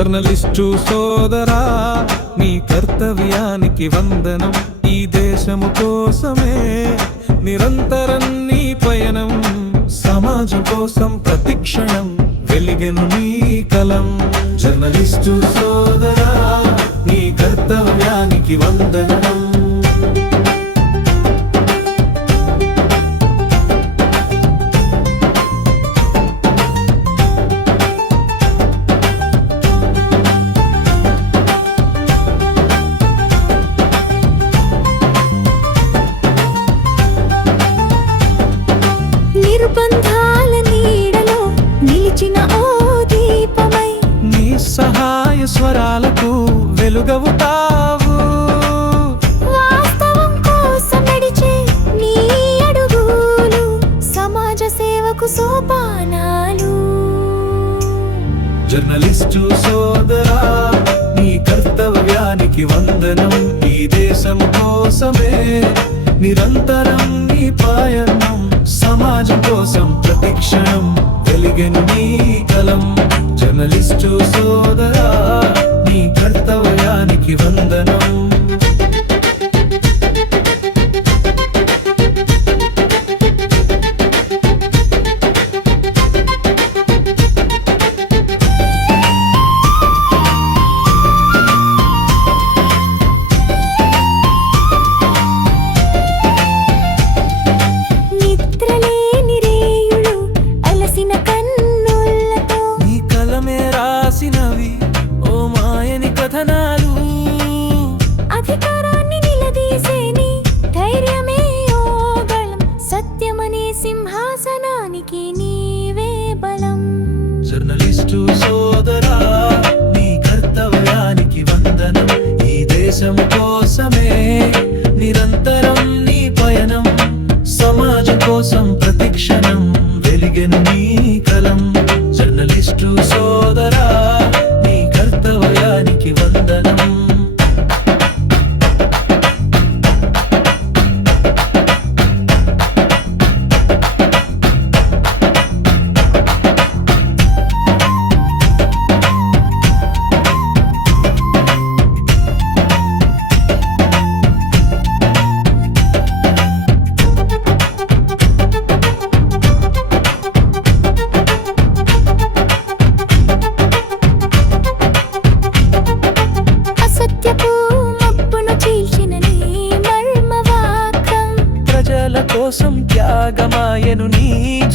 Journalist సోదరా, నీ కర్తవ్యానికి వందనం. ఈ దేశము కోసమే నిరంతరం నీ పయనం. సమాజం కోసం ప్రతిక్షణం వెలిగెను నీ కలం. జర్నలిస్టు సోదరా, నీ కర్తవ్యానికి వందనం. నిర్బంధాల నీడలో నిలిచిన ఓ దీపమై, నీ సహాయ స్వరాలకు వెలుగవుతావు. వాస్తవం కోసం నడిచే నీ అడుగులు సమాజ సేవకు సోపానాలు. జర్నలిస్టు సోదరా, నీ కర్తవ్యానికి వందనం. ఈ దేశం కోసమే నిరంతరం నీ పయనం. సమాజం కోసం ప్రతిక్షణం వెలిగెను నీ కలం. జర్నలిస్టు సోదరా, నీ కర్తవ్యానికి వందనం. నిద్రలేని రేయులు అలసిన కన్నులతో నీ కలమే రాసినవి ఓ మాయని కథనాలు. అధికారాన్ని నిలదీసే నీ ధైర్యమే ఓ బలం. సత్యమనే సింహాసనానికి నీవే బలం. జర్నలిస్టు సోదరా, నీ కర్తవ్యానికి వందనం. ఈ దేశం కోసమే నిరంతరం నీ పయనం. సమాజం కోసం ప్రతిక్షణం వెలిగెను నీ కలం. జర్నలిస్టు సోదరా, నీ కర్తవ్యానికి వందనం. అసత్యపు మబ్బును చీల్చిన నీ మర్మవాక్యం, ప్రజల కోసం త్యాగమాయను నీ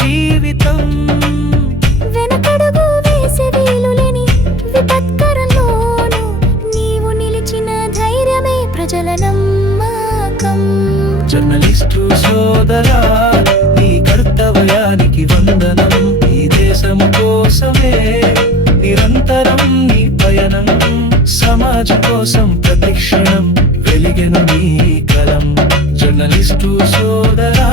జీవితం. వెనకడుగు వేసే వీలులేని విపత్కరంలోను నీవు నిలిచిన ధైర్యమే ప్రజల నమ్మకం. జర్నలిస్టు సోదరా, నీ కర్తవ్యానికి వందనం. ఈ దేశం కోసమే నిరంతరం నీ పయనం. సమాజం కోసం ప్రతిక్షణం వెలిగెను నీ కలం. జర్నలిస్టు సోదరా,